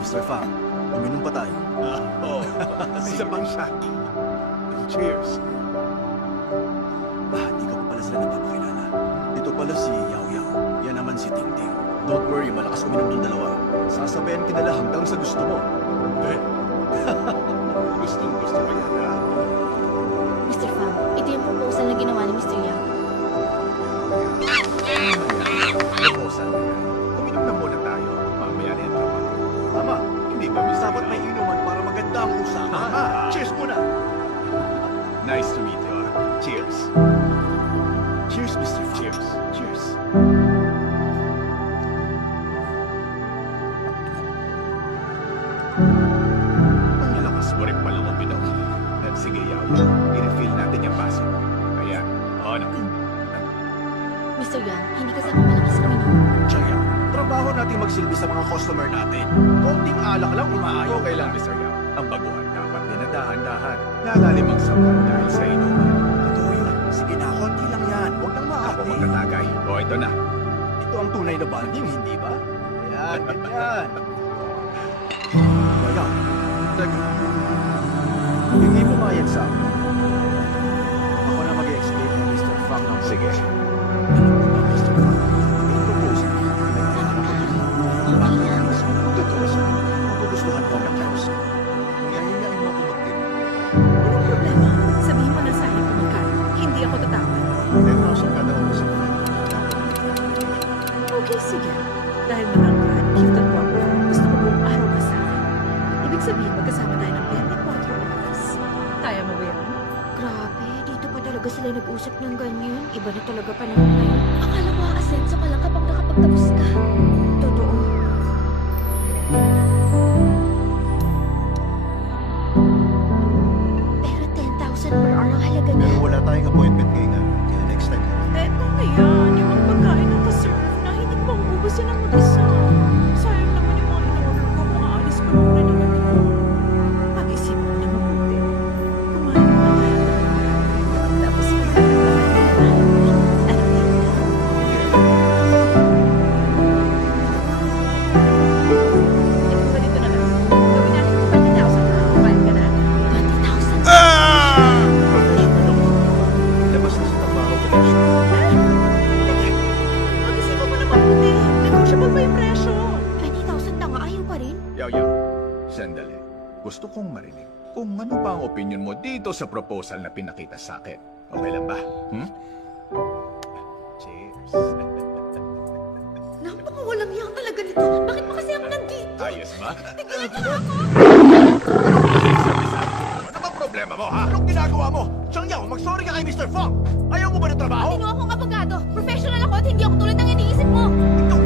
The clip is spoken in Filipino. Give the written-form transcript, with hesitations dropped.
Mr. Fang, uminom pa tayo. Isa pang shot. Cheers. Di ko pa pala sila napapakilala. Ito pala si Yao Yao. Yan naman si Ting Ting. Don't worry, malakas uminom ng dalawa. Sasabayan kinala hanggang sa gusto mo. Gusto ko yan, ha? Mr. Fang, ito yung proposal na ginawa ni Mr. Yang. Proposal na yan. Uminom na muna tayo. Mamaya na yung trabaho. Tama. Hindi ba, Mr. Dapat may inuman para maganda ang usapan. Cheers muna. Nice to meet you, ha? Cheers. Cheers, Mr. Fang. Cheers. Cheers. Ang lakas mo rin palang uminom. Sige, Yao Yao. I-refill natin yung baso. Kaya, ano? Mr. Yang, hindi kasi ako malakas uminom. Chaya, trabaho natin magsilbi sa mga customer natin. Konting alak lang umaayaw. Okay lang, Mr. Yao. Ang baguhan dapat dinadahan-dahan. Lalalim ang samahan dahil sa inuman. Totoo yun. Sige na, konti lang yan. Huwag nang Ako maati. magtatagay. O, ito na. Ito ang tunay na bonding, hindi ba? Ayan, ganyan. Kaya, teka. Hindi mo nga yan sa akin. Ako na mag-explain kay Mr. Fang ng Sige. Alam mo ba, Mr. Fang? Ang proposal, pinagkakaroon ko din. Bakit ang mismo? Totoo siya. Magugustuhan ko ng house. Yayayain mo ako magtiro. Anong problema? Sabihin mo na sa akin kung magkano. Hindi ako tatawad. 10,000 kada oras. Okay, sige. Dahil matangkad, cute at guwapo, gusto ko buong araw ka sa akin. Ibig sabihin, magkasama tayo ng 24 oras. Kaya mo ba yan? Grabe, dito pa talaga sila nag-usap ng ganyan. Iba na talaga panahon ngayon. Akala ko aasenso ka lang kapag nakapagtapos ka. Totoo. Pero 10,000 per hour ang halaga niya. Pero wala tayong appointment ngayon. Kaya next time. Eto na yan. Yung mga pagkain ng kaserve na hindi ko mauubos yan ang mag-isa. Sayang naman yung mga in-order ko kung aalis ko na rin naman ito. Pag-isip mo na mabuti. Kumain mo na tayo. Tapos magkakatahan na. Ano din? Ito ba dito na lang? Gawin natin 20,000 na. Kumain ka na. 20,000? Professional ako. Labas na sa trabaho ko next time. Pag-isipan mo na mabuti. Negotiable pa yung presyo. 20,000 na nga, ayaw pa rin. Yao Yao, sandali. Gusto kong marinig kung ano pa ang opinion mo dito sa proposal na pinakita sa akin. Okay lang ba? Cheers. Napakawalang yang talaga nito. Bakit pa kasi ako nandito? Ayos ba? Tignan niyo ako! Ano ba problema mo, ha? Anong ginagawa mo? Siyang Yao, mag-sorry ka kay Mr. Fang. Ayaw mo ba ng trabaho? Sino akong abogado? Professional ako at hindi ako tulad ng iniisip mo. Ito.